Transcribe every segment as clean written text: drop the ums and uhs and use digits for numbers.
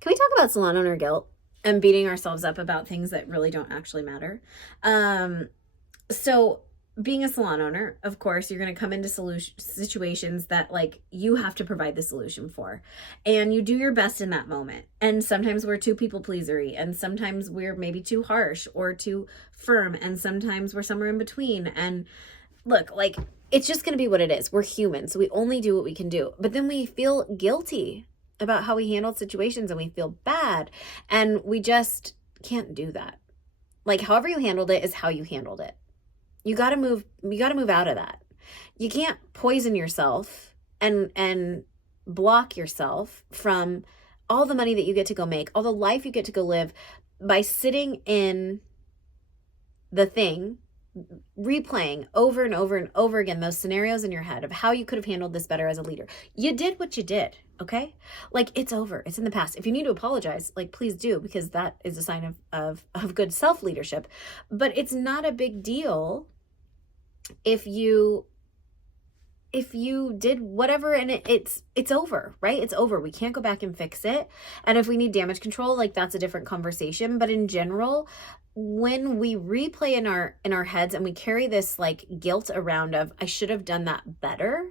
Can we talk about salon owner guilt and beating ourselves up about things that really don't actually matter? So being a salon owner, of course, you're going to come into situations that like you have to provide the solution for, and you do your best in that moment. And sometimes we're too people pleasery, and sometimes we're maybe too harsh or too firm, and sometimes we're somewhere in between. And look, like, it's just going to be what it is. We're humans, so we only do what we can do. But then we feel guilty about how we handled situations, and we feel bad, and we just can't do that. Like, however you handled it is how you handled it. You got to move out of that. You can't poison yourself and block yourself from all the money that you get to go make, all the life you get to go live by sitting in the thing, replaying over and over and over again those scenarios in your head of how you could have handled this better as a leader. You did what you did, okay? Like, it's over. It's in the past. If you need to apologize, like, please do, because that is a sign of good self-leadership. But it's not a big deal if you did whatever, and it's over, right? It's over. We can't go back and fix it. And if we need damage control, like, that's a different conversation. But in general, when we replay in our heads and we carry this like guilt around of, I should have done that better.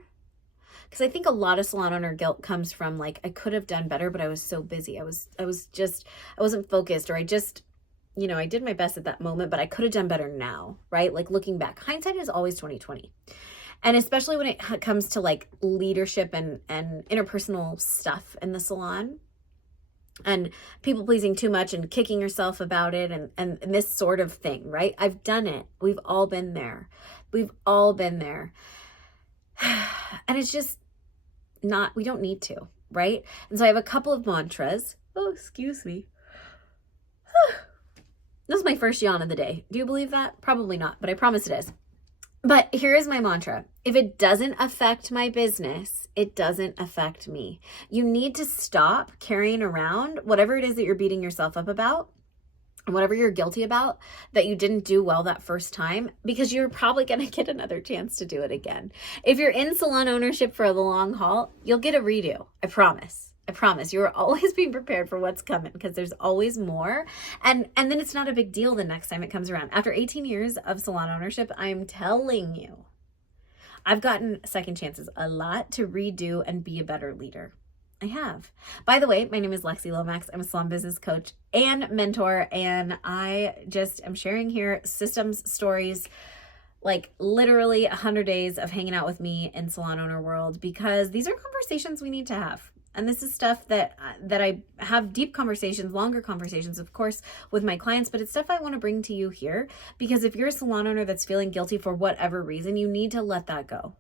Because I think a lot of salon owner guilt comes from like, I could have done better, but I was so busy. I wasn't focused, or I did my best at that moment, but I could have done better now, right? Like, looking back, hindsight is always 20/20. And especially when it comes to like leadership and interpersonal stuff in the salon, and people pleasing too much and kicking yourself about it, and this sort of thing, right? I've done it. We've all been there. And it's just we don't need to, right? And so I have a couple of mantras. Oh, excuse me. This is my first yawn of the day. Do you believe that? Probably not, but I promise it is. But here is my mantra. If it doesn't affect my business, it doesn't affect me. You need to stop carrying around whatever it is that you're beating yourself up about, and whatever you're guilty about that you didn't do well that first time, because you're probably going to get another chance to do it again. If you're in salon ownership for the long haul, you'll get a redo. I promise. You're always being prepared for what's coming, because there's always more. And then it's not a big deal the next time it comes around. After 18 years of salon ownership, I'm telling you, I've gotten second chances a lot to redo and be a better leader. I have. By the way, my name is Lexi Lomax. I'm a salon business coach and mentor, and I just am sharing here systems stories, like literally 100 days of hanging out with me in salon owner world, because these are conversations we need to have. And this is stuff that I have deep conversations, longer conversations, of course, with my clients, but it's stuff I want to bring to you here, because if you're a salon owner that's feeling guilty for whatever reason, you need to let that go.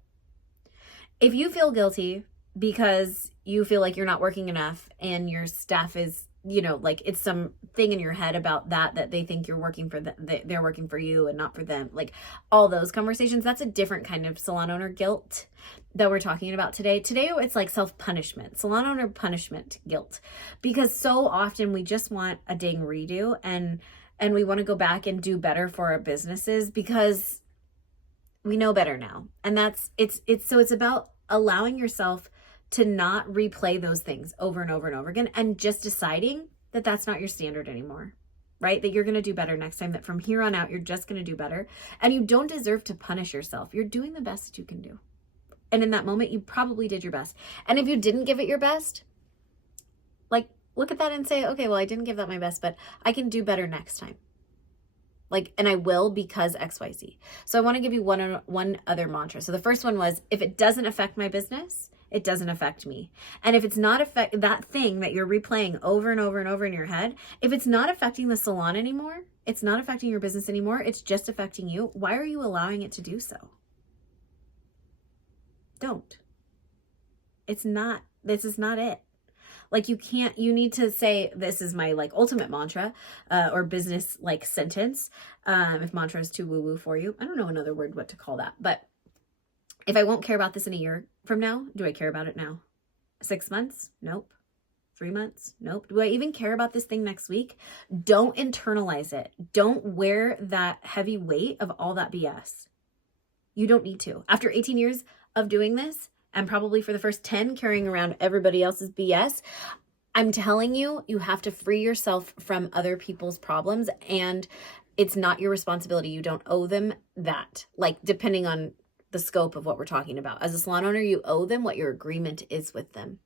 If you feel guilty because you feel like you're not working enough and your staff is, like, it's some thing in your head about that they think you're working for them, they're working for you and not for them, like all those conversations, that's a different kind of salon owner guilt that we're talking about today. Today, it's like self-punishment, salon owner punishment guilt, because so often we just want a dang redo, and we want to go back and do better for our businesses because we know better now. And it's about allowing yourself to not replay those things over and over and over again, and just deciding that that's not your standard anymore, right? That you're going to do better next time, that from here on out, you're just going to do better. And you don't deserve to punish yourself. You're doing the best that you can do. And in that moment, you probably did your best. And if you didn't give it your best, like, look at that and say, okay, well, I didn't give that my best, but I can do better next time. Like, and I will, because XYZ. So I want to give you one other mantra. So the first one was, if it doesn't affect my business, it doesn't affect me. And if it's not affect that thing that you're replaying over and over and over in your head, if it's not affecting the salon anymore, it's not affecting your business anymore, it's just affecting you, why are you allowing it to do so? Don't. This is not it. Like, you need to say, this is my like ultimate mantra, or business like sentence. If mantra is too woo-woo for you, I don't know another word what to call that. But if I won't care about this in a year from now, do I care about it now? 6 months? Nope. 3 months? Nope. Do I even care about this thing next week? Don't internalize it. Don't wear that heavy weight of all that BS. You don't need to. After 18 years of doing this, and probably for the first 10 carrying around everybody else's BS, I'm telling you, you have to free yourself from other people's problems, and it's not your responsibility. You don't owe them that. Like, depending on the scope of what we're talking about. As a salon owner, you owe them what your agreement is with them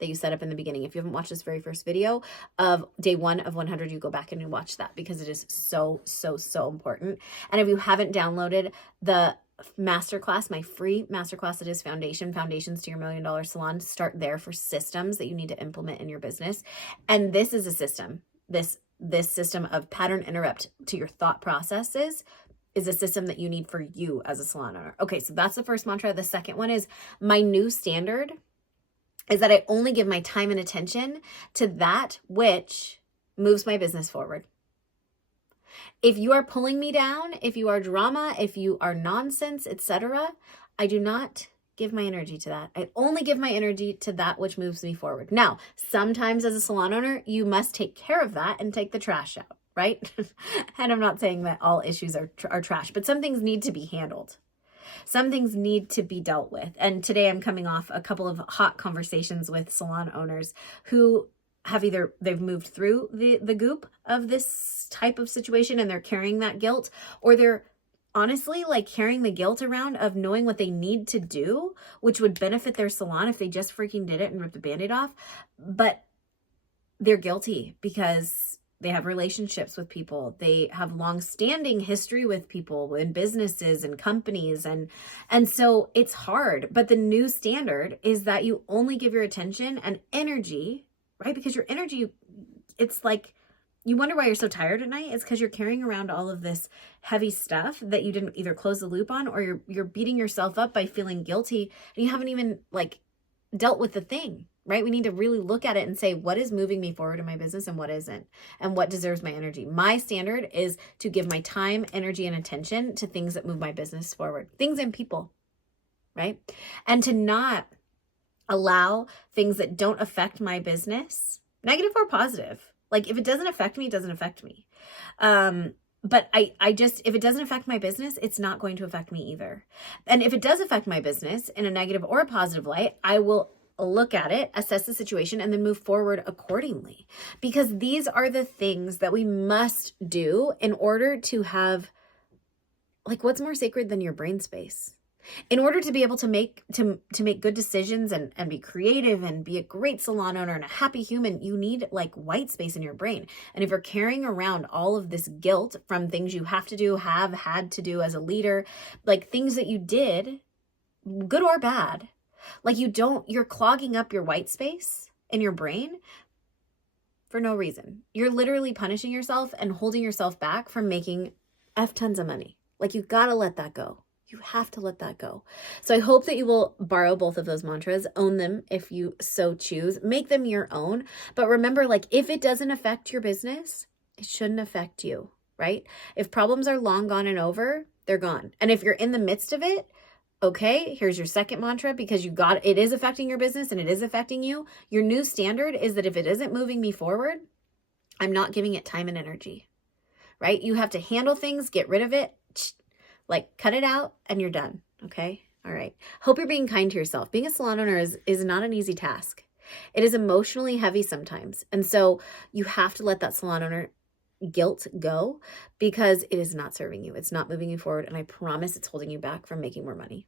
that you set up in the beginning. If you haven't watched this very first video of day 1 of 100, you go back and you watch that, because it is so, so, so important. And if you haven't downloaded the masterclass, my free masterclass, it is Foundations to Your $1 Million Salon. Start there for systems that you need to implement in your business. And this is a system. This system of pattern interrupt to your thought processes is a system that you need for you as a salon owner. Okay, so that's the first mantra. The second one is, my new standard is that I only give my time and attention to that which moves my business forward. If you are pulling me down, if you are drama, if you are nonsense, etc., I do not give my energy to that. I only give my energy to that which moves me forward. Now, sometimes as a salon owner, you must take care of that and take the trash out, right? And I'm not saying that all issues are trash, but some things need to be handled. Some things need to be dealt with. And today I'm coming off a couple of hot conversations with salon owners who have they've moved through the goop of this type of situation and they're carrying that guilt, or they're honestly like carrying the guilt around of knowing what they need to do, which would benefit their salon if they just freaking did it and ripped the Band-Aid off. But they're guilty because they have relationships with people. They have long-standing history with people in businesses and companies. And so it's hard. But the new standard is that you only give your attention and energy, right? Because your energy, it's like, you wonder why you're so tired at night. It's because you're carrying around all of this heavy stuff that you didn't either close the loop on, or you're beating yourself up by feeling guilty and you haven't even like dealt with the thing. Right? We need to really look at it and say, what is moving me forward in my business and what isn't, and what deserves my energy. My standard is to give my time, energy, and attention to things that move my business forward, things and people, right? And to not allow things that don't affect my business, negative or positive. Like, if it doesn't affect me, it doesn't affect me. But I just, if it doesn't affect my business, it's not going to affect me either. And if it does affect my business in a negative or a positive light, I will look at it, assess the situation, and then move forward accordingly. Because these are the things that we must do in order to have, like, what's more sacred than your brain space? In order to be able to make good decisions and be creative and be a great salon owner and a happy human, you need like white space in your brain. And if you're carrying around all of this guilt from things you have to do, have had to do as a leader, like things that you did, good or bad, like you're clogging up your white space in your brain for no reason. You're literally punishing yourself and holding yourself back from making F tons of money. Like, you gotta let that go. You have to let that go. So I hope that you will borrow both of those mantras, own them if you so choose, make them your own. But remember, like, if it doesn't affect your business, it shouldn't affect you, right? If problems are long gone and over, they're gone. And if you're in the midst of it, okay, here's your second mantra, because it is affecting your business and it is affecting you. Your new standard is that if it isn't moving me forward, I'm not giving it time and energy, right? You have to handle things, get rid of it, like cut it out, and you're done. Okay. All right. Hope you're being kind to yourself. Being a salon owner is not an easy task. It is emotionally heavy sometimes. And so you have to let that salon owner guilt go, because it is not serving you. It's not moving you forward. And I promise it's holding you back from making more money.